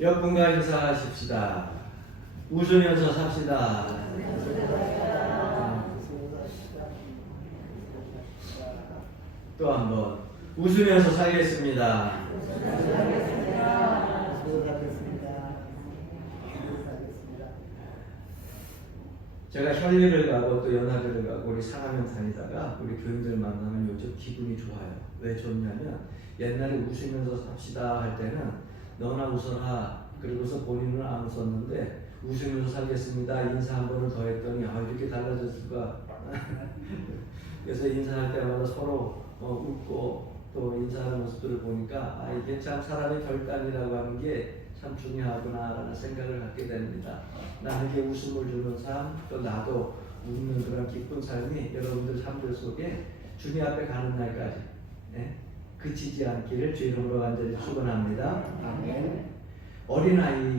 옆분과 인사하십시다. 웃으면서 삽시다. 또 한번 웃으면서 살겠습니다. 제가 현리를 가고 또 연화를 가고 우리 상하면 다니다가 우리 교인들 만나면 요즘 기분이 좋아요. 왜 좋냐면 옛날에 웃으면서 삽시다 할 때는 너나 웃어라 그러고서 본인은 안 웃었는데 웃으면서 살겠습니다 인사 한 번을 더 했더니 이렇게 달라질 수가 그래서 인사할 때마다 서로 웃고 또 인사하는 모습들을 보니까 이게 참 사람의 결단이라고 하는 게 참 중요하구나라는 생각을 갖게 됩니다. 남에게 웃음을 주는 삶, 또 나도 웃는 그런 기쁜 삶이 여러분들 삶들 속에 주님 앞에 가는 날까지 그치지 않기를 주 이름으로 간절히 축원합니다. 아멘. 어린아이의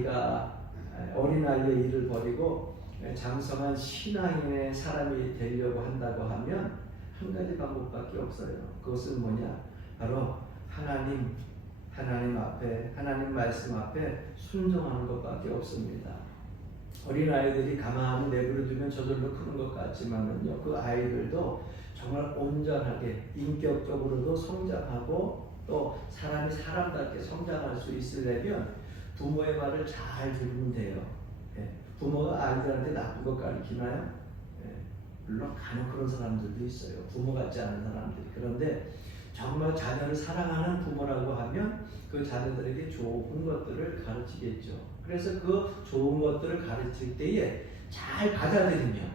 일을 버리고 장성한 신앙인의 사람이 되려고 한다고 하면 한 가지 방법밖에 없어요. 그것은 뭐냐? 바로 하나님 앞에, 하나님 말씀 앞에 순종하는 것밖에 없습니다. 어린아이들이 가만히 내버려두면 저절로 크는 것 같지만은요, 그 아이들도 정말 온전하게 인격적으로도 성장하고 또 사람이 사람답게 성장할 수 있으려면 부모의 말을 잘 들으면 돼요. 부모가 아이들한테 나쁜 것 가르치나요? 물론 간혹 그런 사람들도 있어요. 부모 같지 않은 사람들이. 그런데 정말 자녀를 사랑하는 부모라고 하면 그 자녀들에게 좋은 것들을 가르치겠죠. 그래서 그 좋은 것들을 가르칠 때에 잘 받아들이면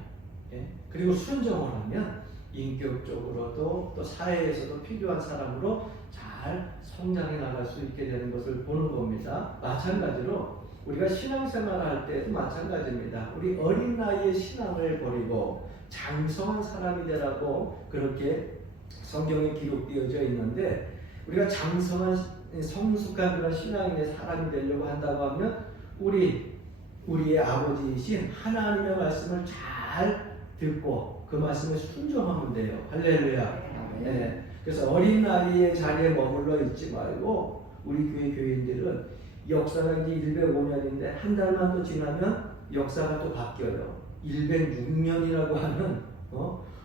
그리고 순종을 하면 인격적으로도 또 사회에서도 필요한 사람으로 잘 성장해 나갈 수 있게 되는 것을 보는 겁니다. 마찬가지로 우리가 신앙생활을 할 때도 마찬가지입니다. 우리 어린 나이에 신앙을 버리고 장성한 사람이 되라고 그렇게 성경에 기록되어져 있는데 우리가 장성한 성숙한 그런 신앙인의 사람이 되려고 한다고 하면 우리의 아버지이신 하나님의 말씀을 잘 듣고 그 말씀에 순종하면 돼요. 할렐루야. 그래서 어린 나이의 자리에 머물러 있지 말고 우리 교회 교인들은 역사가 이제 105년인데 한 달만 더 지나면 역사가 또 바뀌어요. 106년이라고 하는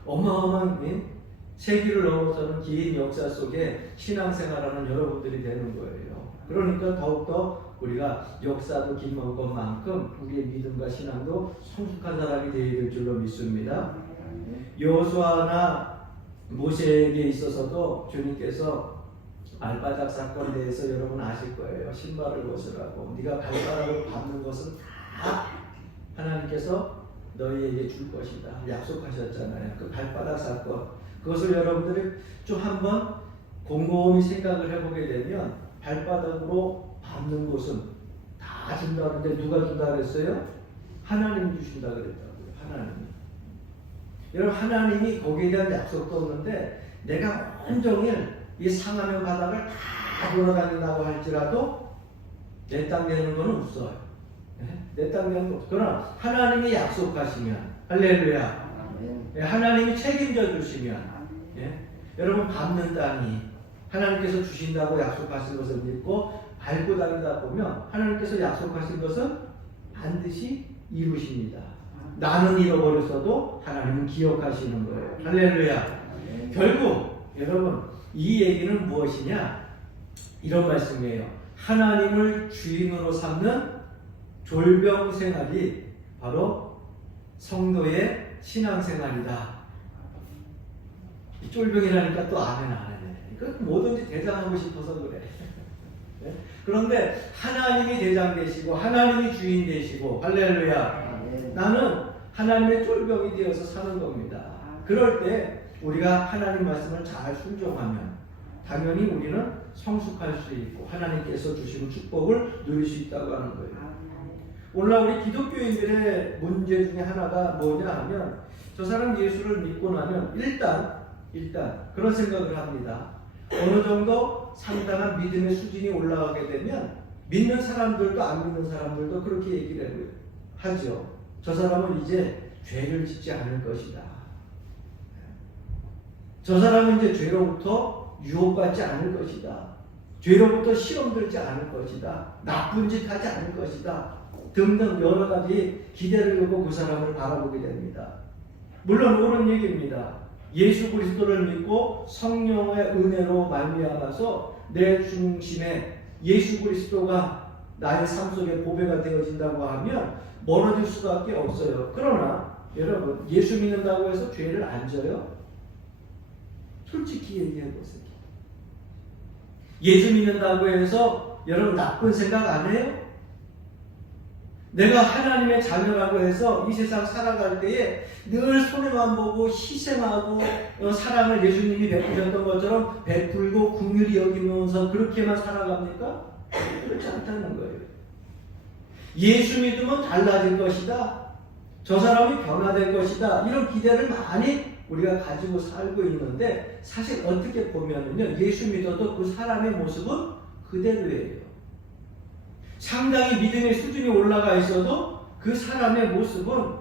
어마어마한 세기를 넘어서는 긴 역사 속에 신앙생활하는 여러분들이 되는 거예요. 그러니까 더욱더 우리가 역사도 긴 것만큼 우리의 믿음과 신앙도 성숙한 사람이 되어야 될 줄로 믿습니다. 여호수아나 모세에게 있어서도 주님께서 발바닥 사건에 대해서 여러분 아실 거예요. 신발을 벗으라고. 네가 발바닥을 밟는 것은 다 하나님께서 너희에게 줄 것이다 약속하셨잖아요. 그 발바닥 사건 그것을 여러분들이 좀 한번 곰곰이 생각을 해보게 되면 발바닥으로 밟는 것은 다 준다 그랬는데 누가 준다 그랬어요? 하나님이 주신다 그랬다고요. 하나님이. 여러분 하나님이 거기에 대한 약속도 없는데 내가 온종일 이 상하면 바닥을 다 돌아다닌다고 할지라도 내 땅 되는 거는 없어요. 내 땅 되는 거 없어요. 그러나 하나님이 약속하시면 할렐루야. 하나님이 책임져 주시면 여러분 밟는 땅이 하나님께서 주신다고 약속하신 것을 믿고 밟고 다니다 보면 하나님께서 약속하신 것은 반드시 이루십니다. 나는 잃어버렸어도 하나님은 기억하시는 거예요. 할렐루야. 결국 여러분 이 얘기는 무엇이냐? 이런 말씀이에요. 하나님을 주인으로 삼는 졸병생활이 바로 성도의 신앙생활이다. 이 쫄병이라니까 또 아멘 안 하네. 그 뭐든지 대장하고 싶어서 그래. 그런데 하나님이 대장 되시고 하나님이 주인 되시고 할렐루야. 나는 하나님의 쫄병이 되어서 사는 겁니다. 그럴 때 우리가 하나님 말씀을 잘 순종하면 당연히 우리는 성숙할 수 있고 하나님께서 주시는 축복을 누릴 수 있다고 하는 거예요. 오늘날 우리 기독교인들의 문제 중에 하나가 뭐냐 하면 저 사람 예수를 믿고 나면 일단 그런 생각을 합니다. 어느 정도 상당한 믿음의 수준이 올라가게 되면 믿는 사람들도 안 믿는 사람들도 그렇게 얘기를 하죠. 저 사람은 이제 죄를 짓지 않을 것이다. 저 사람은 이제 죄로부터 유혹받지 않을 것이다. 죄로부터 시험 들지 않을 것이다. 나쁜 짓 하지 않을 것이다. 등등 여러 가지 기대를 두고 그 사람을 바라보게 됩니다. 물론 옳은 얘기입니다. 예수 그리스도를 믿고 성령의 은혜로 말미암아서 내 중심에 예수 그리스도가 나의 삶 속에 보배가 되어진다고 하면 멀어질 수밖에 없어요. 그러나 여러분, 예수 믿는다고 해서 죄를 안 져요? 솔직히 얘기해 보세요. 예수 믿는다고 해서 여러분 나쁜 생각 안 해요? 내가 하나님의 자녀라고 해서 이 세상 살아갈 때에 늘 손해만 보고 희생하고 사랑을 예수님이 베푸셨던 것처럼 베풀고 긍휼히 여기면서 그렇게만 살아갑니까? 그렇지 않다는 거예요. 예수 믿으면 달라질 것이다. 저 사람이 변화될 것이다. 이런 기대를 많이 우리가 가지고 살고 있는데 사실 어떻게 보면은요, 예수 믿어도 그 사람의 모습은 그대로예요. 상당히 믿음의 수준이 올라가 있어도 그 사람의 모습은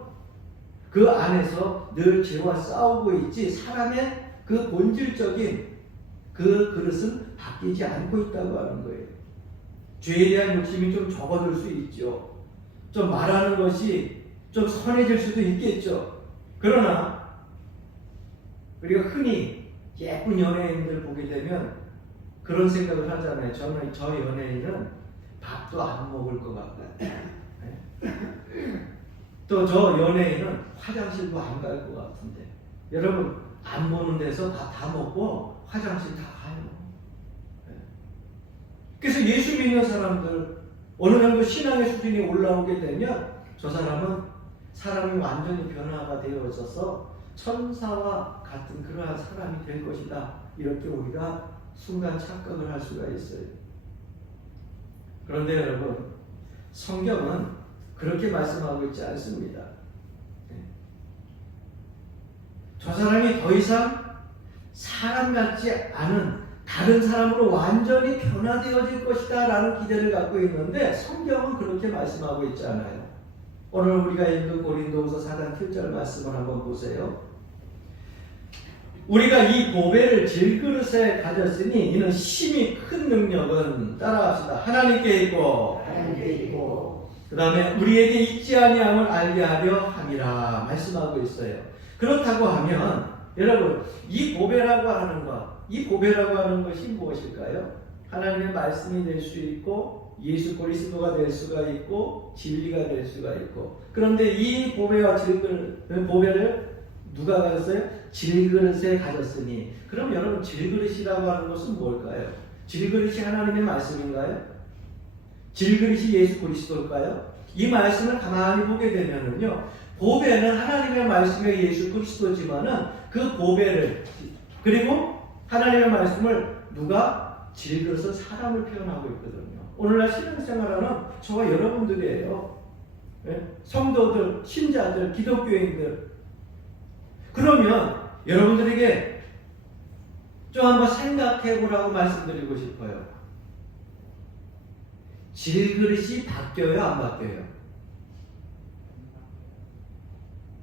그 안에서 늘 죄와 싸우고 있지 사람의 그 본질적인 그 그릇은 바뀌지 않고 있다고 하는 거예요. 죄에 대한 욕심이 좀 적어질 수 있죠. 좀 말하는 것이 좀 선해질 수도 있겠죠. 그러나 우리가 흔히 예쁜 연예인들 보게 되면 그런 생각을 하잖아요. 저 연예인은 밥도 안 먹을 것 같다. 또 저 연예인은 화장실도 안 갈 것 같은데. 여러분, 안 보는 데서 밥 다 먹고 화장실 다 가요. 그래서 예수 믿는 사람들 어느 정도 신앙의 수준이 올라오게 되면 저 사람은 사람이 완전히 변화가 되어져서 천사와 같은 그러한 사람이 될 것이다. 이렇게 우리가 순간 착각을 할 수가 있어요. 그런데 여러분, 성경은 그렇게 말씀하고 있지 않습니다. 저 사람이 더 이상 사람 같지 않은 다른 사람으로 완전히 변화되어질 것이다 라는 기대를 갖고 있는데 성경은 그렇게 말씀하고 있지 않아요. 오늘 우리가 읽은 고린도후서 4장 7절 말씀을 한번 보세요. 우리가 이 보배를 질그릇에 가졌으니 이는 심히 큰 능력은 따라합시다. 하나님께 있고 그 다음에 우리에게 있지 아니함을 알게 하려 함이라 말씀하고 있어요. 그렇다고 하면 여러분, 이 보배라고 하는 것이 무엇일까요? 하나님의 말씀이 될 수 있고 예수 그리스도가 될 수가 있고 진리가 될 수가 있고, 그런데 이 보배와 보배를 누가 가졌어요? 질그릇에 가졌으니. 그럼 여러분, 질그릇이라고 하는 것은 뭘까요? 질그릇이 하나님의 말씀인가요? 질그릇이 예수 그리스도일까요? 이 말씀을 가만히 보게 되면은요, 보배는 하나님의 말씀이 예수 그리스도지만은 그 보배를, 그리고 하나님의 말씀을 누가 질그릇은 사람을 표현하고 있거든요. 오늘날 신앙생활하는 저와 여러분들이에요. 성도들, 신자들, 기독교인들. 그러면 여러분들에게 좀 한번 생각해 보라고 말씀드리고 싶어요. 질그릇이 바뀌어요, 안 바뀌어요?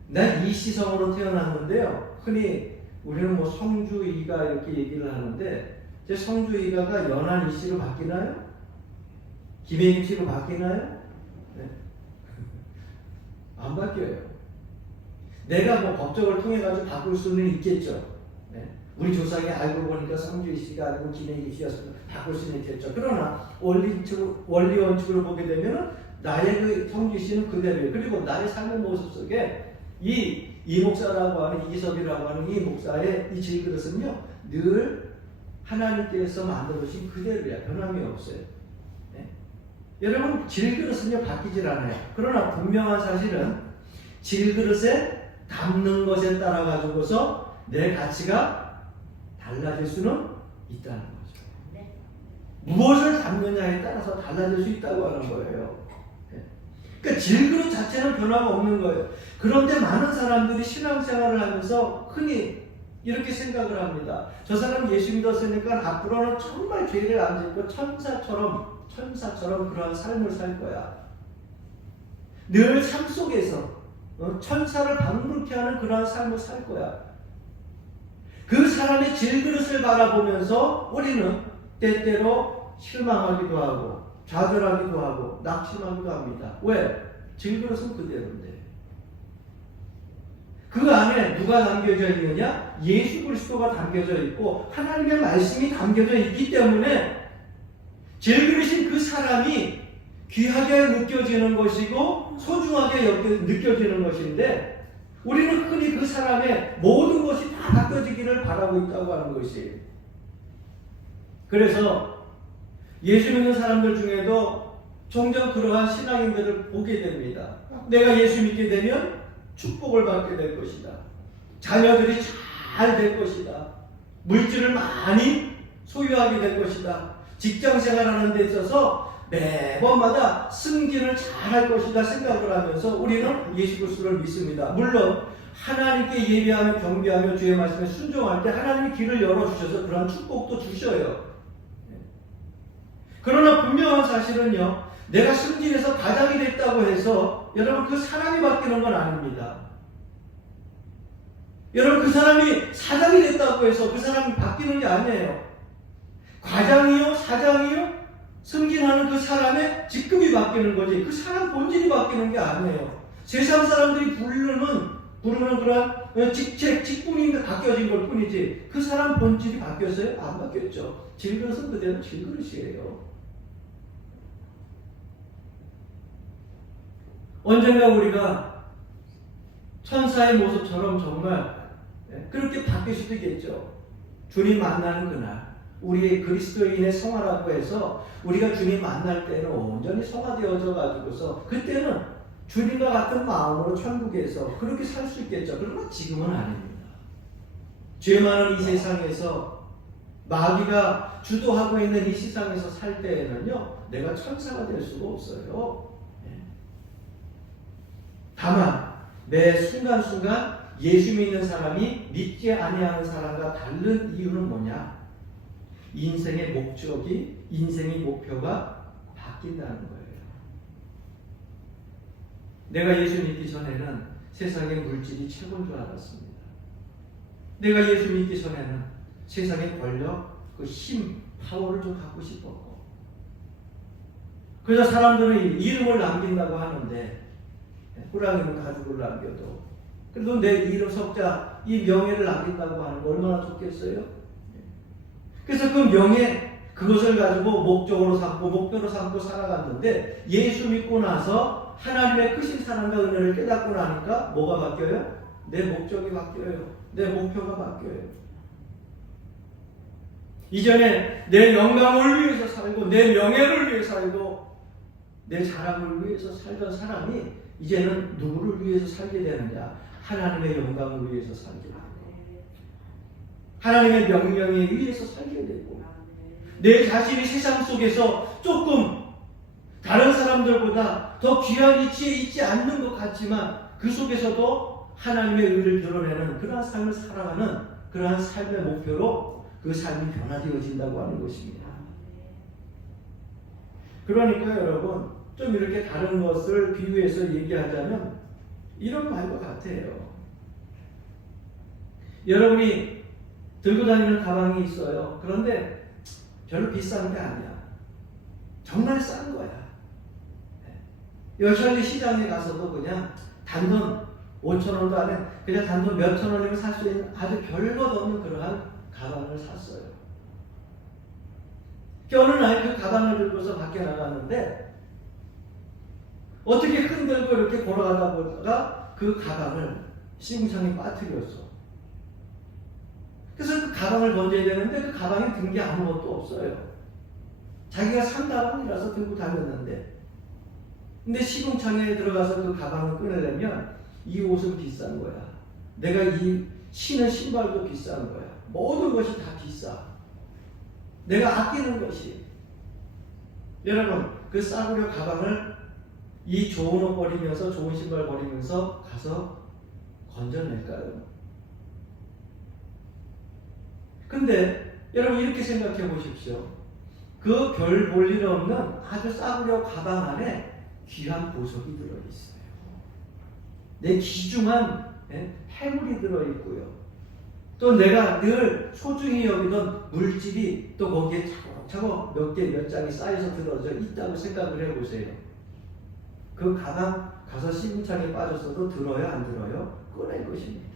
난 이시성으로 태어났는데요. 흔히 우리는 뭐 성주이가 이렇게 얘기를 하는데, 제 성주이가가 연한 이씨로 바뀌나요? 김혜임 씨로 바뀌나요? 네. 안 바뀌어요. 내가 뭐 법적을 통해 가지고 바꿀 수는 있겠죠. 네. 우리 조상이 알고 보니까 성주희 씨가 아니고 김혜임 씨였으면 바꿀 수는 있겠죠. 그러나 원리 원칙으로 보게 되면 나의 그 성주희 씨는 그대로예요. 그리고 나의 삶의 모습 속에 이 목사라고 하는 이기섭이라고 하는 이 목사의 이 질그릇은요, 늘 하나님께서 만들어주신 그대로야. 변함이 없어요. 네? 여러분, 질그릇은요 바뀌질 않아요. 그러나 분명한 사실은 질그릇에 담는 것에 따라 가지고서 내 가치가 달라질 수는 있다는 거죠. 네. 무엇을 담느냐에 따라서 달라질 수 있다고 하는 거예요. 네. 그러니까 질그릇 자체는 변화가 없는 거예요. 그런데 많은 사람들이 신앙생활을 하면서 흔히 이렇게 생각을 합니다. 저 사람 예수 믿었으니까 앞으로는 정말 죄를 안 짓고 천사처럼 그러한 삶을 살 거야. 늘 삶 속에서 천사를 방불케 하는 그러한 삶을 살 거야. 그 사람의 질그릇을 바라보면서 우리는 때때로 실망하기도 하고 좌절하기도 하고 낙심하기도 합니다. 왜? 질그릇은 그대로인데. 그 안에 누가 담겨져 있느냐? 예수 그리스도가 담겨져 있고 하나님의 말씀이 담겨져 있기 때문에 질그릇인 그 사람이 귀하게 느껴지는 것이고 소중하게 느껴지는 것인데, 우리는 흔히 그 사람의 모든 것이 다 바뀌어지기를 바라고 있다고 하는 것이. 그래서 예수 믿는 사람들 중에도 종종 그러한 신앙인들을 보게 됩니다. 내가 예수 믿게 되면 축복을 받게 될 것이다. 자녀들이 잘 될 것이다. 물질을 많이 소유하게 될 것이다. 직장 생활하는 데 있어서 매번마다 승진을 잘할 것이다 생각을 하면서 우리는 예수 그리스도를 믿습니다. 물론 하나님께 예배하며 경배하며 주의 말씀에 순종할 때 하나님이 길을 열어주셔서 그런 축복도 주셔요. 그러나 분명한 사실은요, 내가 승진해서 가장이 됐다고 해서 여러분 그 사람이 바뀌는 건 아닙니다. 여러분 그 사람이 사장이 됐다고 해서 그 사람이 바뀌는 게 아니에요. 과장이요 사장이요 승진하는 그 사람의 직급이 바뀌는 거지, 그 사람 본질이 바뀌는 게 아니에요. 세상 사람들이 부르는 그런 직책, 직분이 바뀌어진 것 뿐이지 그 사람 본질이 바뀌었어요? 안 바뀌었죠. 질그릇은 그대로 질그릇이에요. 언젠가 우리가 천사의 모습처럼 정말 그렇게 바뀔 수도 있겠죠. 주님 만나는 그날, 우리의 그리스도인의 성화라고 해서 우리가 주님 만날 때는 온전히 성화되어져 가지고서 그때는 주님과 같은 마음으로 천국에서 그렇게 살 수 있겠죠. 그러나 지금은 아닙니다. 죄 많은 이 세상에서 마귀가 주도하고 있는 이 세상에서 살 때에는요, 내가 천사가 될 수가 없어요. 다만 매 순간순간 예수 믿는 사람이 믿지 아니하는 사람과 다른 이유는 뭐냐? 인생의 목적이, 인생의 목표가 바뀐다는 거예요. 내가 예수 믿기 전에는 세상의 물질이 최고인 줄 알았습니다. 내가 예수 믿기 전에는 세상의 권력, 그 힘, 파워를 좀 갖고 싶었고, 그래서 사람들은 이름을 남긴다고 하는데, 호랑이는 가죽을 남겨도 그래도 내 이름 석자, 이 명예를 남긴다고 하는 거 얼마나 좋겠어요? 그래서 그 명예, 그것을 가지고 목적으로 삼고 목표로 삼고 살아갔는데, 예수 믿고 나서 하나님의 크신 사랑과 은혜를 깨닫고 나니까 뭐가 바뀌어요? 내 목적이 바뀌어요. 내 목표가 바뀌어요. 이전에 내 영광을 위해서 살고 내 명예를 위해서 살고 내 자랑을 위해서 살던 사람이 이제는 누구를 위해서 살게 되느냐? 하나님의 영광을 위해서 살게 되고, 하나님의 명령에 의해서 살게 되고, 내 자신이 세상 속에서 조금 다른 사람들보다 더 귀한 위치에 있지 않는 것 같지만 그 속에서도 하나님의 의를 드러내는 그러한 삶을 살아가는 그러한 삶의 목표로 그 삶이 변화되어진다고 하는 것입니다. 그러니까 여러분, 좀 이렇게 다른 것을 비유해서 얘기하자면 이런 말과 같아요. 여러분이 들고 다니는 가방이 있어요. 그런데 별로 비싼 게 아니야. 정말 싼 거야. 여천리 시장에 가서도 그냥 단돈 5,000원도 안 해. 그냥 단돈 몇천 원이면 살 수 있는 아주 별것 없는 그러한 가방을 샀어요. 어느 날 그 가방을 들고서 밖에 나갔는데 어떻게 흔들고 이렇게 걸어가다 보다가 그 가방을 시궁창에 빠뜨렸어. 그래서 그 가방을 던져야 되는데 그 가방에 든 게 아무것도 없어요. 자기가 산 가방이라서 들고 다녔는데, 근데 시궁창에 들어가서 그 가방을 꺼내려면 이 옷은 비싼 거야. 내가 이 신은 신발도 비싼 거야. 모든 것이 다 비싸. 내가 아끼는 것이. 여러분, 그 싸구려 가방을 이 좋은 옷 버리면서 좋은 신발 버리면서 가서 건져낼까요? 근데 여러분 이렇게 생각해 보십시오. 그 별 볼 일 없는 아주 싸구려 가방 안에 귀한 보석이 들어있어요. 내 귀중한 해물이 들어있고요. 또 내가 늘 소중히 여기던 물질이 또 거기에 차곡차곡 몇 장이 쌓여서 들어져 있다고 생각을 해보세요. 그 가방 가서 신문창에 빠졌어도 들어요, 안 들어요? 꺼낼 것입니다.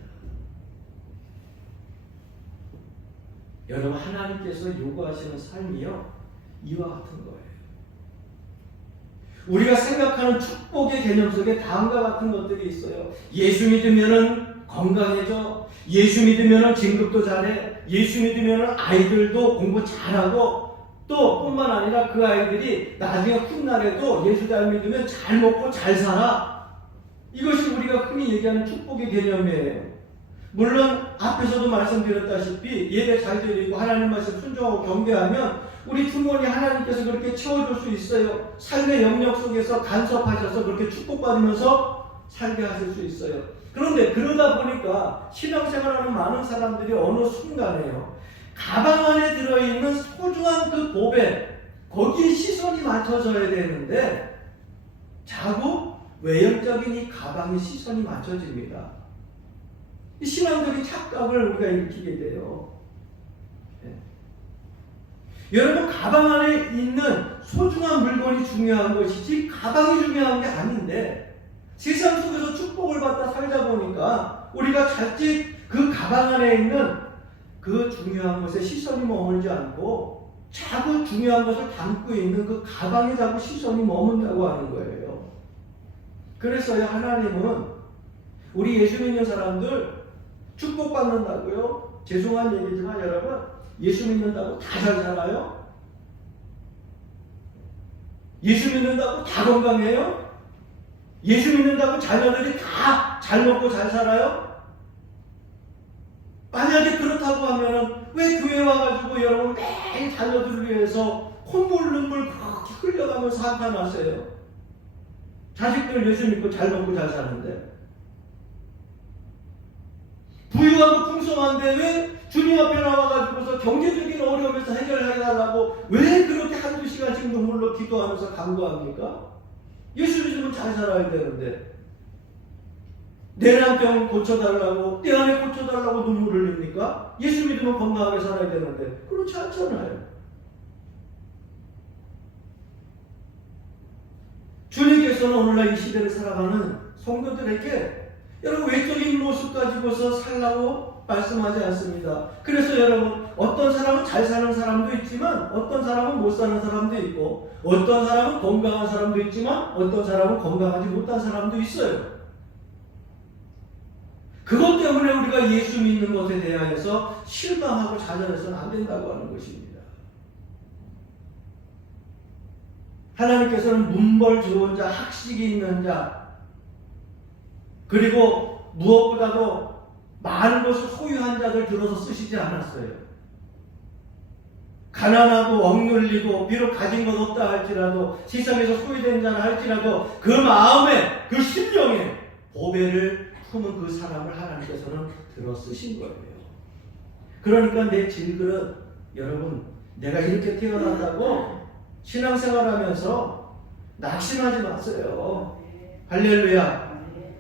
여러분, 하나님께서 요구하시는 삶이요, 이와 같은 거예요. 우리가 생각하는 축복의 개념 속에 다음과 같은 것들이 있어요. 예수 믿으면은 건강해져. 예수 믿으면은 진급도 잘해. 예수 믿으면은 아이들도 공부 잘하고, 또 뿐만 아니라 그 아이들이 나중에 훗날에도 예수 잘 믿으면 잘 먹고 잘 살아. 이것이 우리가 흔히 얘기하는 축복의 개념이에요. 물론 앞에서도 말씀드렸다시피 예배 잘 드리고 하나님 말씀 순종하고 경배하면 우리 주머니 하나님께서 그렇게 채워줄 수 있어요. 삶의 영역 속에서 간섭하셔서 그렇게 축복받으면서 살게 하실 수 있어요. 그런데 그러다 보니까 신앙생활하는 많은 사람들이 어느 순간에요, 가방 안에 들어있는 소중한 그 보배, 거기에 시선이 맞춰져야 되는데 자꾸 외형적인 이 가방에 시선이 맞춰집니다. 이 신앙적인 착각을 우리가 일으키게 돼요. 네. 여러분, 가방 안에 있는 소중한 물건이 중요한 것이지 가방이 중요한 게 아닌데, 세상 속에서 축복을 받다 살다 보니까 우리가 자칫 그 가방 안에 있는 그 중요한 것에 시선이 머물지 않고 자꾸 중요한 것을 담고 있는 그 가방에 자꾸 시선이 머문다고 하는 거예요. 그래서요, 하나님은 우리 예수 믿는 사람들 축복받는다고요? 죄송한 얘기지만 여러분, 예수 믿는다고 다 잘 살아요? 예수 믿는다고 다 건강해요? 예수 믿는다고 자녀들이 다 잘 먹고 잘 살아요? 만약에 그렇다고 하면은 왜 교회 와가지고 여러분 매일 자녀들을 위해서 콧물 눈물 그렇게 흘려가면서 한탄하세요? 자식들 예수 믿고 잘 먹고 잘 사는데, 부유하고 풍성한데 왜 주님 앞에 나와가지고서 경제적인 어려움에서 해결해달라고 왜 그렇게 한두 시간씩 눈물로 기도하면서 간구합니까? 예수 믿으면 잘 살아야 되는데, 내남병 고쳐달라고, 내 안에 고쳐달라고 눈물 흘립니까? 예수 믿으면 건강하게 살아야 되는데 그렇지 않잖아요. 주님께서는 오늘날 이 시대를 살아가는 성도들에게 여러분 외적인 모습 가지고서 살라고 말씀하지 않습니다. 그래서 여러분, 어떤 사람은 잘 사는 사람도 있지만 어떤 사람은 못 사는 사람도 있고, 어떤 사람은 건강한 사람도 있지만 어떤 사람은 건강하지 못한 사람도 있어요. 그것 때문에 우리가 예수 믿는 것에 대하여서 실망하고 좌절해서는 안 된다고 하는 것입니다. 하나님께서는 문벌 좋은 자, 학식이 있는 자, 그리고 무엇보다도 많은 것을 소유한 자들 들어서 쓰시지 않았어요. 가난하고 억눌리고 비록 가진 것 없다 할지라도, 세상에서 소유된 자라 할지라도 그 마음에, 그 심령에 보배를 품은 그 사람을 하나님께서는 들어 쓰신 거예요. 그러니까 내 질그릇, 여러분, 내가 이렇게 태어난다고 신앙생활하면서 낙심하지 마세요. 할렐루야.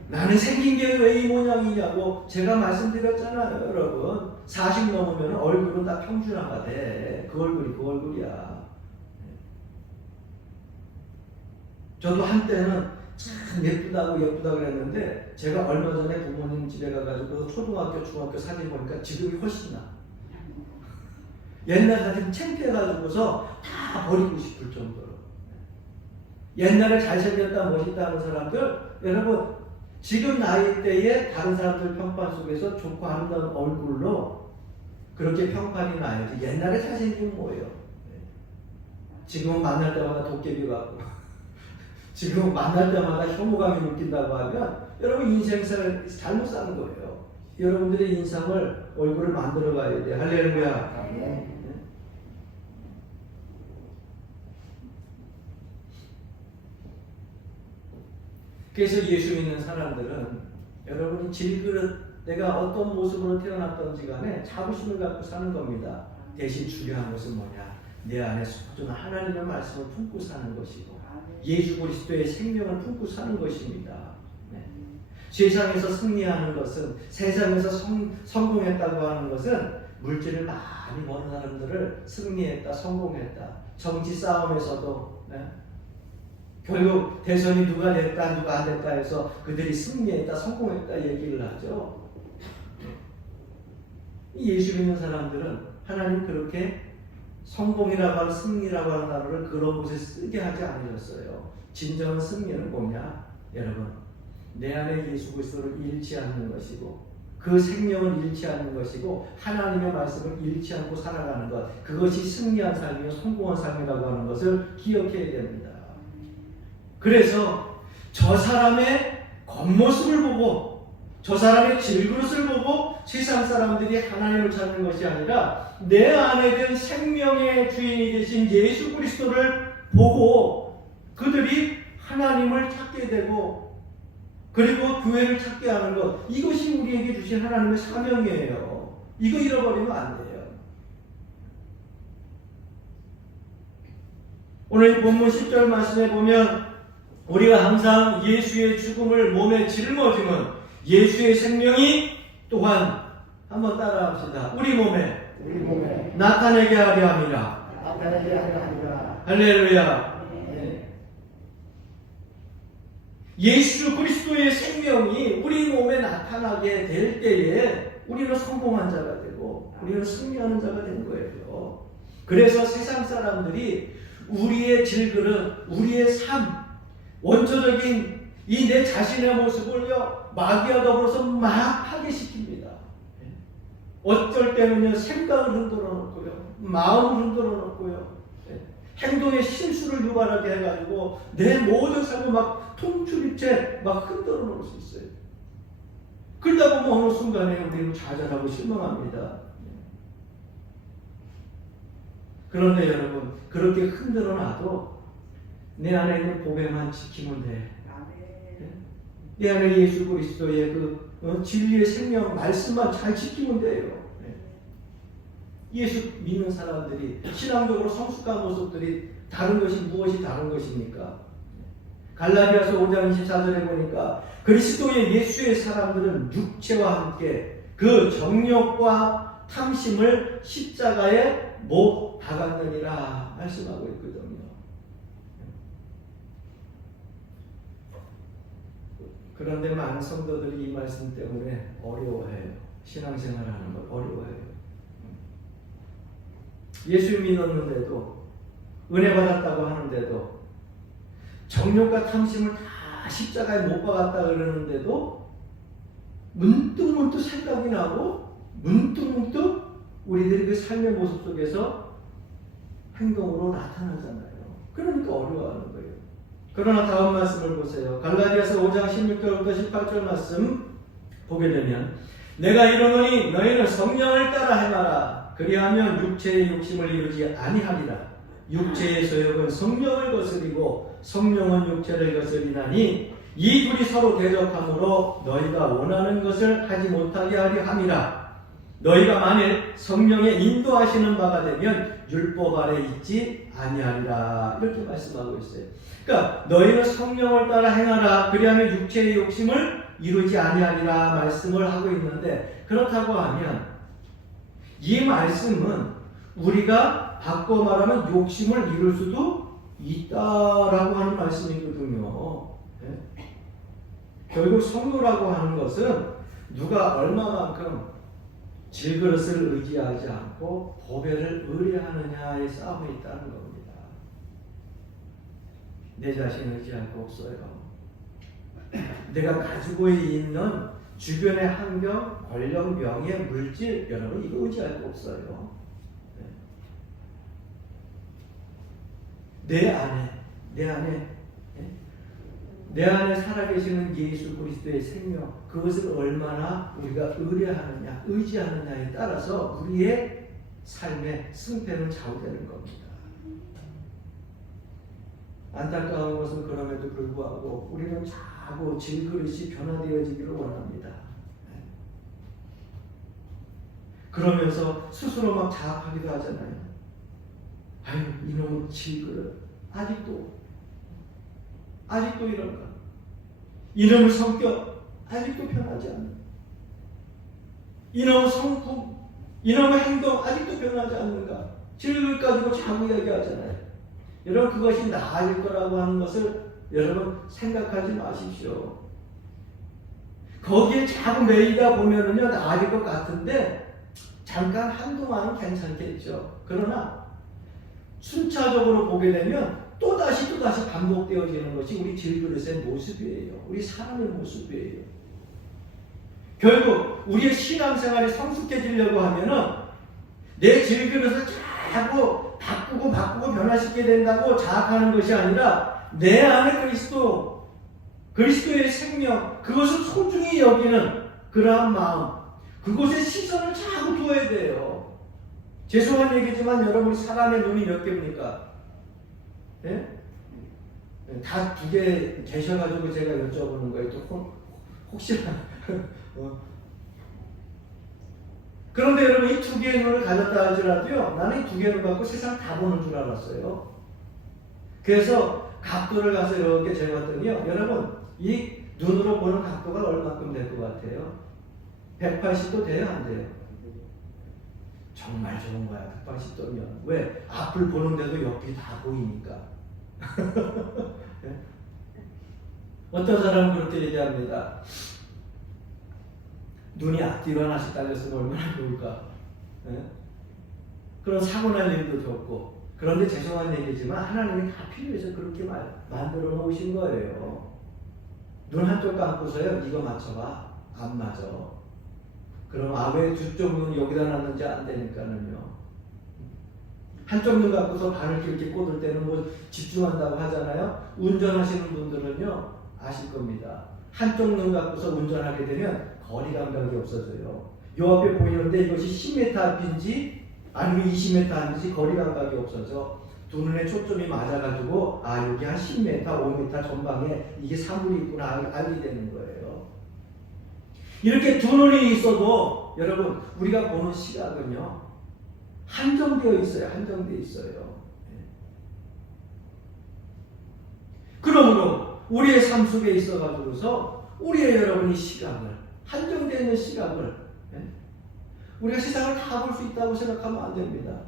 나는 생긴 게 왜 이 모양이냐고 제가 말씀드렸잖아요. 여러분, 40 넘으면 얼굴은 다 평준화가 돼. 그 얼굴이 그 얼굴이야. 저도 한때는 참 예쁘다고 그랬는데, 제가 얼마 전에 부모님 집에 가가지고 초등학교, 중학교 사진 보니까 지금이 훨씬 나. 옛날 사진 창피해가지고서 다 버리고 싶을 정도로. 옛날에 잘생겼다, 멋있다 하는 사람들, 여러분, 지금 나이대에 다른 사람들 평판 속에서 좋고 아름다운 얼굴로 그렇게 평판이 나야지. 옛날에 잘생긴 뭐예요? 지금은 만날 때마다 도깨비 같고, 지금 만날 때마다 혐오감이 느낀다고 하면 여러분 인생을 잘못 사는 거예요. 여러분들의 인상을, 얼굴을 만들어 가야 돼요. 할렐루야. 네. 그래서 예수 믿는 사람들은 여러분이 질그릇, 내가 어떤 모습으로 태어났던지 간에 자부심을 갖고 사는 겁니다. 대신 중요한 것은 뭐냐? 내 안에 소중한 하나님의 말씀을 품고 사는 것이고 예수 그리스도의 생명을 품고 사는 것입니다. 네. 세상에서 승리하는 것은, 세상에서 성공했다고 하는 것은 물질을 많이 버는 사람들을 승리했다, 성공했다. 정치 싸움에서도 결국 대선이 누가 됐다 누가 안 됐다 해서 그들이 승리했다 성공했다 얘기를 하죠. 예수 믿는 사람들은 하나님 그렇게 성공이라고 하는 승리라고 하는 단어를 그런 곳에 쓰게 하지 않으셨어요. 진정한 승리는 뭐냐? 여러분, 내 안에 예수 그리스도를 잃지 않는 것이고 그 생명을 잃지 않는 것이고 하나님의 말씀을 잃지 않고 살아가는 것, 그것이 승리한 삶이요 성공한 삶이라고 하는 것을 기억해야 됩니다. 그래서 저 사람의 겉모습을 보고 저 사람의 질그릇을 보고 세상 사람들이 하나님을 찾는 것이 아니라 내 안에 든 생명의 주인이 되신 예수 그리스도를 보고 그들이 하나님을 찾게 되고 그리고 교회를 찾게 하는 것, 이것이 우리에게 주신 하나님의 사명이에요. 이거 잃어버리면 안 돼요. 오늘 본문 10절 말씀에 보면 우리가 항상 예수의 죽음을 몸에 짊어지면 예수의 생명이 또한 한번 따라합시다. 우리 몸에 나타내게 하려 함이라. 할렐루야. 예수 그리스도의 생명이 우리 몸에 나타나게 될 때에 우리는 성공한 자가 되고 우리는 승리하는 자가 된 거예요. 그래서 세상 사람들이 우리의 질그릇, 우리의 삶, 원초적인 이 내 자신의 모습을요 마귀와 더불어서 막 파괴시킵니다. 어쩔 때는요 생각을 흔들어 놓고요, 마음을 흔들어 놓고요, 행동의 실수를 유발하게 해가지고 내 모든 삶을 막 통추리째 막 흔들어 놓을 수 있어요. 그러다 보면 어느 순간에 우리는 좌절하고 실망합니다. 그런데 여러분, 그렇게 흔들어 놔도 내 안에 있는 보배만 지키면 돼. 내 안에 예수 그리스도의 그 진리의 생명 말씀만 잘 지키면 돼요. 예수 믿는 사람들이 신앙적으로 성숙한 모습들이 다른 것이 무엇이 다른 것입니까? 갈라디아서 5장 24절에 보니까 그리스도의 예수의 사람들은 육체와 함께 그 정욕과 탐심을 십자가에 못 박았느니라 말씀하고 있거든요. 그런데 많은 성도들이 이 말씀 때문에 어려워해요. 신앙생활하는 걸 어려워해요. 예수 믿었는데도, 은혜 받았다고 하는데도, 정욕과 탐심을 다 십자가에 못 박았다 그러는데도 문득문득 생각이 나고 문득문득 우리들이 그 삶의 모습 속에서 행동으로 나타나잖아요. 그러니까 어려워하는 거예요. 그러나 다음 말씀을 보세요. 갈라디아서 5장 16절부터 18절 말씀 보게 되면 내가 이르노니 너희는 성령을 따라 행하라. 그리하면 육체의 욕심을 이루지 아니하리라. 육체의 소욕은 성령을 거스리고 성령은 육체를 거스리나니 이 둘이 서로 대적함으로 너희가 원하는 것을 하지 못하게 하려 함이라. 너희가 만일 성령의 인도하시는 바가 되면 율법 아래 있지 아니하리라. 이렇게 말씀하고 있어요. 그러니까 너희는 성령을 따라 행하라. 그리하면 육체의 욕심을 이루지 아니하리라 말씀을 하고 있는데, 그렇다고 하면 이 말씀은 우리가 바꿔 말하면 욕심을 이룰 수도 있다라고 하는 말씀이거든요. 결국 성도라고 하는 것은 누가 얼마만큼 질그릇을 의지하지 않고 보배를 의뢰하느냐의 싸움에 있다는 겁니다. 내 자신을 의지할 거 없어요. 내가 가지고 있는 주변의 환경, 권력, 명예, 물질, 여러분 이거 의지할 거 없어요. 내 안에 살아계시는 예수 그리스도의 생명, 그것을 얼마나 우리가 의뢰하느냐, 의지하느냐에 따라서 우리의 삶의 승패는 좌우되는 겁니다. 안타까운 것은 그럼에도 불구하고 우리는 자꾸 질그릇이 변화되어지기를 원합니다. 그러면서 스스로 막 자학하기도 하잖아요. 아유, 이놈의 질그릇, 아직도 이런가? 이놈의 성격, 아직도 변하지 않는 이놈의 성품, 이놈의 행동 아직도 변하지 않는가? 진리를 가지고 자꾸 이야기하잖아요. 여러분 그것이 나아질 거라고 하는 것을 여러분 생각하지 마십시오. 거기에 자꾸 매이다 보면은요 나아질 것 같은데 잠깐 한동안은 괜찮겠죠. 그러나 순차적으로 보게 되면 또다시 반복되어지는 것이 우리 질그릇의 모습이에요. 우리 사람의 모습이에요. 결국 우리의 신앙생활이 성숙해지려고 하면은 내 질그릇을 자꾸 바꾸고 변화시키게 된다고 자학하는 것이 아니라 내 안에 그리스도의 생명, 그것을 소중히 여기는 그러한 마음, 그곳에 시선을 자꾸 둬야 돼요. 죄송한 얘기지만 여러분 사람의 눈이 몇 개입니까? 예? 다 2개 계셔가지고 제가 여쭤보는 거예요. 또 혹시나 그런데 여러분 이 2개의 눈을 가졌다 할지라도요 나는 이 2개의 눈 갖고 세상 다 보는 줄 알았어요. 그래서 각도를 가서 이렇게 재봤더니요 여러분 이 눈으로 보는 각도가 얼마큼 될 것 같아요? 180도 돼요? 안 돼요? 정말 좋은 거야 180도면. 왜? 앞을 보는데도 옆이 다 보이니까. 네? 어떤 사람은 그렇게 얘기합니다. 눈이 앞뒤로 하나씩 달렸으면 얼마나 좋을까. 네? 그런 사고 날 일도 적고. 그런데 죄송한 얘기지만 하나님이 다 필요해서 그렇게 만들어 놓으신 거예요. 눈 한쪽 감고서요 이거 맞춰봐. 안 맞아. 그럼 왜 2쪽 눈 여기다 놨는지 안 되니까는요. 한쪽 눈 감고서 발을 이렇게 꽂을 때는 뭐 집중한다고 하잖아요. 운전하시는 분들은요 아실 겁니다. 한쪽 눈 감고서 운전하게 되면 거리 감각이 없어져요. 요 앞에 보이는데 이것이 10m 앞인지 아니면 20m 앞인지 거리 감각이 없어져. 두 눈에 초점이 맞아가지고 여기 한 10m, 5m 전방에 이게 사물이 있구나 알게 되는 거예요. 이렇게 두 눈이 있어도 여러분 우리가 보는 시각은요 한정되어 있어요. 한정되어 있어요. 그러므로 우리의 삶 속에 있어가지고서 우리의 여러분이 시각을 한정되어 있는 시각을 우리가 세상을 다 볼 수 있다고 생각하면 안 됩니다.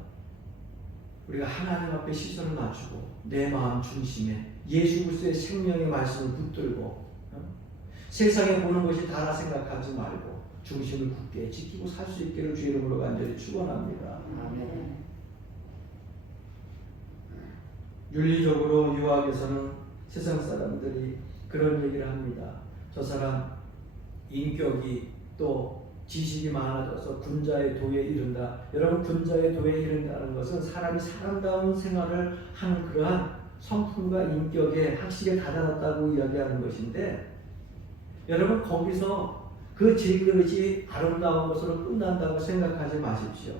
우리가 하나님 앞에 시선을 맞추고 내 마음 중심에 예수 그리스도의 생명의 말씀을 붙들고 세상에 보는 것이 다라 생각하지 말고 중심을 굳게 지키고 살 수 있기를 주의 이름으로 간절히 축원합니다. 아멘. 윤리적으로 유학에서는 세상 사람들이 그런 얘기를 합니다. 저 사람 인격이 또 지식이 많아져서 군자의 도에 이른다. 여러분 군자의 도에 이른다는 것은 사람이 사람다운 생활을 하는 그러한 성품과 인격에 학식에 다다랐다고 이야기하는 것인데 여러분 거기서 그 질그릇이 아름다운 것으로 끝난다고 생각하지 마십시오.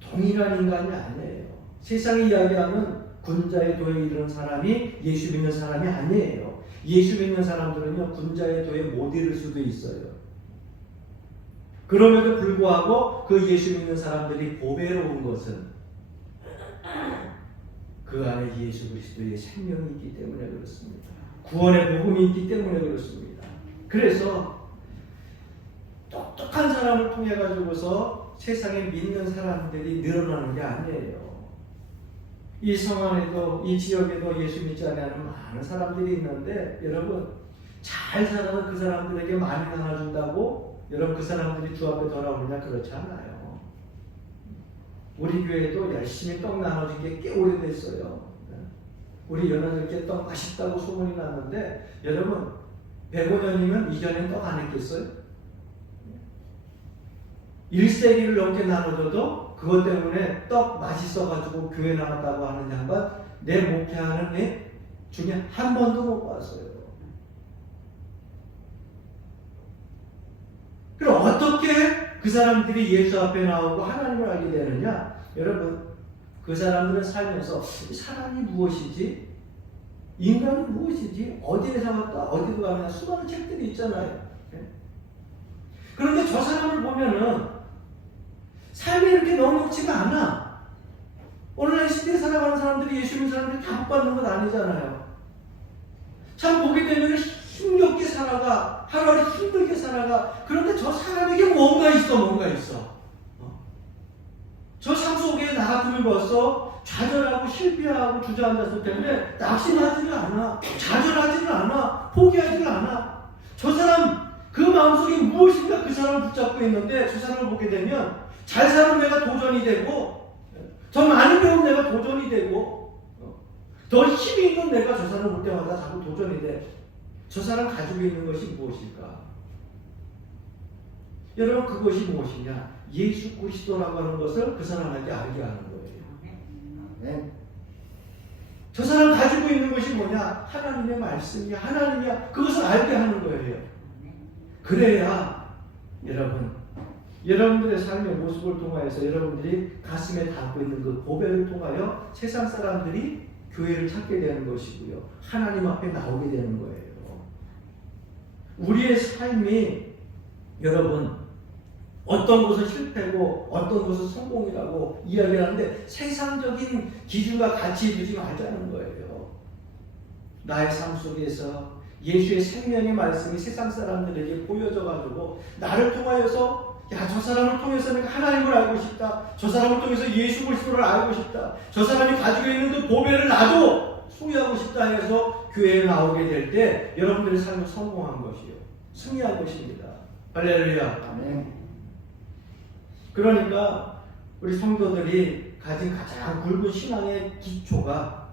동일한 인간이 아니에요. 세상이 이야기하는 군자의 도에 이르는 사람이 예수 믿는 사람이 아니에요. 예수 믿는 사람들은요 군자의 도에 못 이를 수도 있어요. 그럼에도 불구하고 그 예수 믿는 사람들이 보배로운 것은 그 안에 예수 그리스도의 생명이 있기 때문에 그렇습니다. 구원의 복음이 있기 때문에 그렇습니다. 그래서 똑똑한 사람을 통해 가지고서 세상에 믿는 사람들이 늘어나는 게 아니에요. 이 성 안에도 이 지역에도 예수 믿지 않는 많은 사람들이 있는데 여러분 잘 살아서 그 사람들에게 많이 나눠준다고 여러분 그 사람들이 주 앞에 돌아오느냐? 그렇지 않아요. 우리 교회도 열심히 떡 나눠준 게 꽤 오래됐어요. 우리 연합교회 떡 맛있다고 소문이 났는데 여러분 105년이면 이전엔 떡 안 했겠어요? 1세기를 넘게 나눠줘도 그것 때문에 떡 맛있어가지고 교회 나갔다고 하는 양반 내 목회하는 애 중에 한 번도 못 봤어요. 그럼 어떻게 그 사람들이 예수 앞에 나오고 하나님을 알게 되느냐? 여러분 그 사람들은 살면서 사람이 무엇이지? 인간이 무엇이지? 어디에서 왔다? 어디로 가느냐? 수많은 책들이 있잖아요. 그런데 저 사람을 보면은 삶이 이렇게 넉넉지가 않아. 오늘날 시대에 살아가는 사람들이 예수 믿는 사람들이 다 못 받는 건 아니잖아요. 참 보게 되면 힘겹게 살아가. 하루하루 힘들게 살아가. 그런데 저 사람에게 뭔가 있어. 저 삶 속에 나 같으면 벌써 좌절하고 실패하고 주저앉았을 텐데 낙심하지를 않아. 좌절하지를 않아. 포기하지를 않아. 저 사람 그 마음속에 무엇인가 그 사람을 붙잡고 있는데 저 사람을 보게 되면 잘 사는 내가 도전이 되고 더 많이 배운 내가 도전이 되고 더 힘이 있는 내가 저 사람을 볼 때마다 자꾸 도전이 돼. 저 사람 가지고 있는 것이 무엇일까? 여러분 그것이 무엇이냐? 예수 그리스도라고 하는 것을 그 사람에게 알게 하는 거예요. 네. 저 사람 가지고 있는 것이 뭐냐? 하나님의 말씀이야. 하나님이야. 그것을 알게 하는 거예요. 그래야 여러분들의 삶의 모습을 통하여서 여러분들이 가슴에 담고 있는 그 보배를 통하여 세상 사람들이 교회를 찾게 되는 것이고요. 하나님 앞에 나오게 되는 거예요. 우리의 삶이 여러분 어떤 것은 실패고 어떤 것은 성공이라고 이야기하는데 세상적인 기준과 가치 두지 말자는 거예요. 나의 삶 속에서 예수의 생명의 말씀이 세상 사람들에게 보여져 가지고 나를 통하여서 저 사람을 통해서 내가 하나님을 알고 싶다. 저 사람을 통해서 예수 그리스도를 알고 싶다. 저 사람이 가지고 있는 그 보배를 나도 소유하고 싶다 해서 교회에 나오게 될 때 여러분들의 삶은 성공한 것이요. 승리한 것입니다. 할렐루야. 아멘. 그러니까 우리 성도들이 가진 가장 굵은 신앙의 기초가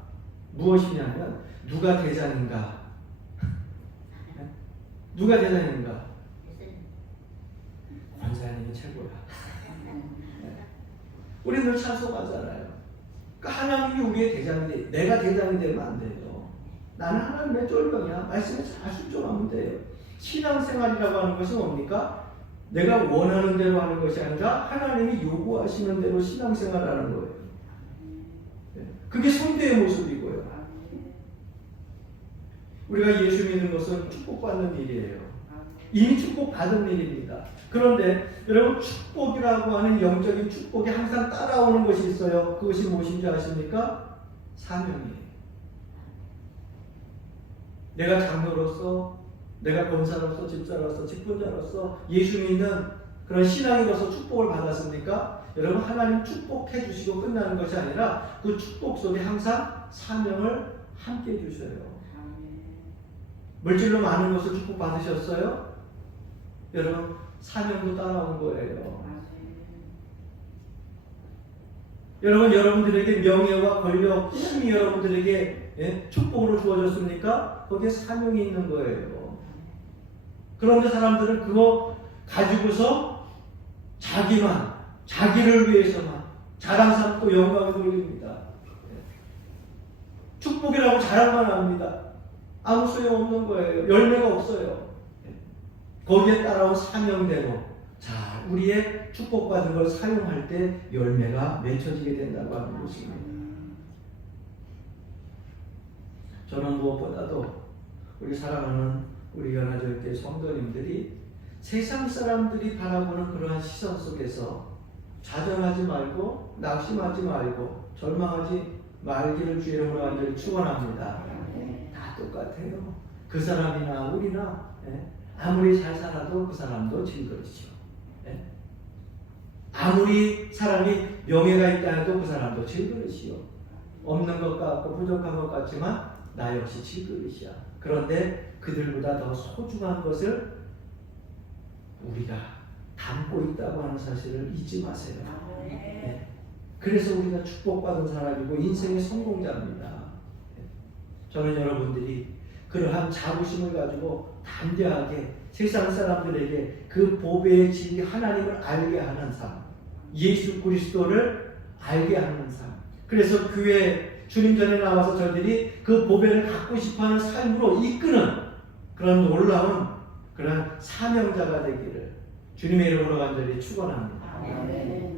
무엇이냐면 누가 대장인가? 누가 대장인가? 권사님이 최고야. 우리 늘 찬송하잖아요. 그러니까 하나님이 우리의 대장이 돼. 내가 대장이 되면 안 돼요. 나는 하나님의 쫄병이야. 말씀에 잘 순종하면 돼요. 신앙생활이라고 하는 것은 뭡니까? 내가 원하는 대로 하는 것이 아니라 하나님이 요구하시는 대로 신앙생활하는 거예요. 그게 성도의 모습이고요. 우리가 예수 믿는 것은 축복받는 일이에요. 이미 축복받은 일입니다. 그런데 여러분 축복이라고 하는 영적인 축복이 항상 따라오는 것이 있어요. 그것이 무엇인지 아십니까? 사명이에요. 내가 장로로서 내가 권사로서 집사로서 직분자로서 예수 믿는 그런 신앙인으로서 축복을 받았습니까? 여러분 하나님 축복해 주시고 끝나는 것이 아니라 그 축복 속에 항상 사명을 함께 주셔요. 물질로 많은 것을 축복 받으셨어요? 여러분 사명도 따라온 거예요. 여러분 여러분들에게 명예와 권력, 힘이 여러분들에게 축복으로 주어졌습니까? 거기에 사명이 있는 거예요. 그런데 사람들은 그거 가지고서 자기를 위해서만 자랑 삼고 영광을 돌립니다. 축복이라고 자랑만 합니다. 아무 소용없는 거예요. 열매가 없어요. 거기에 따라온 사명대로 우리의 축복받은 걸 사용할 때 열매가 맺혀지게 된다고 하는 것입니다. 저는 무엇보다도 우리 사랑하는 우리 연화절교회 성도님들이 세상 사람들이 바라보는 그러한 시선 속에서 좌절하지 말고 낙심하지 말고 절망하지 말기를 주의 이름으로 간절히 축원합니다. 다 똑같아요. 그 사람이나 우리나 아무리 잘 살아도 그 사람도 질그릇이죠. 아무리 사람이 명예가 있다 해도 그 사람도 질그릇이요. 없는 것 같고 부족한 것 같지만 나 역시 질그릇이야. 그런데 그들보다 더 소중한 것을 우리가 담고 있다고 하는 사실을 잊지 마세요. 그래서 우리가 축복받은 사람이고 인생의 성공자입니다. 저는 여러분들이 그러한 자부심을 가지고 담대하게 세상 사람들에게 그 보배의 진리 하나님을 알게 하는 삶, 예수 그리스도를 알게 하는 삶. 그래서 교회 주님 전에 나와서 저희들이 그 보배를 갖고 싶어하는 삶으로 이끄는 그런 놀라운 그런 사명자가 되기를 주님의 이름으로 간절히 축원합니다.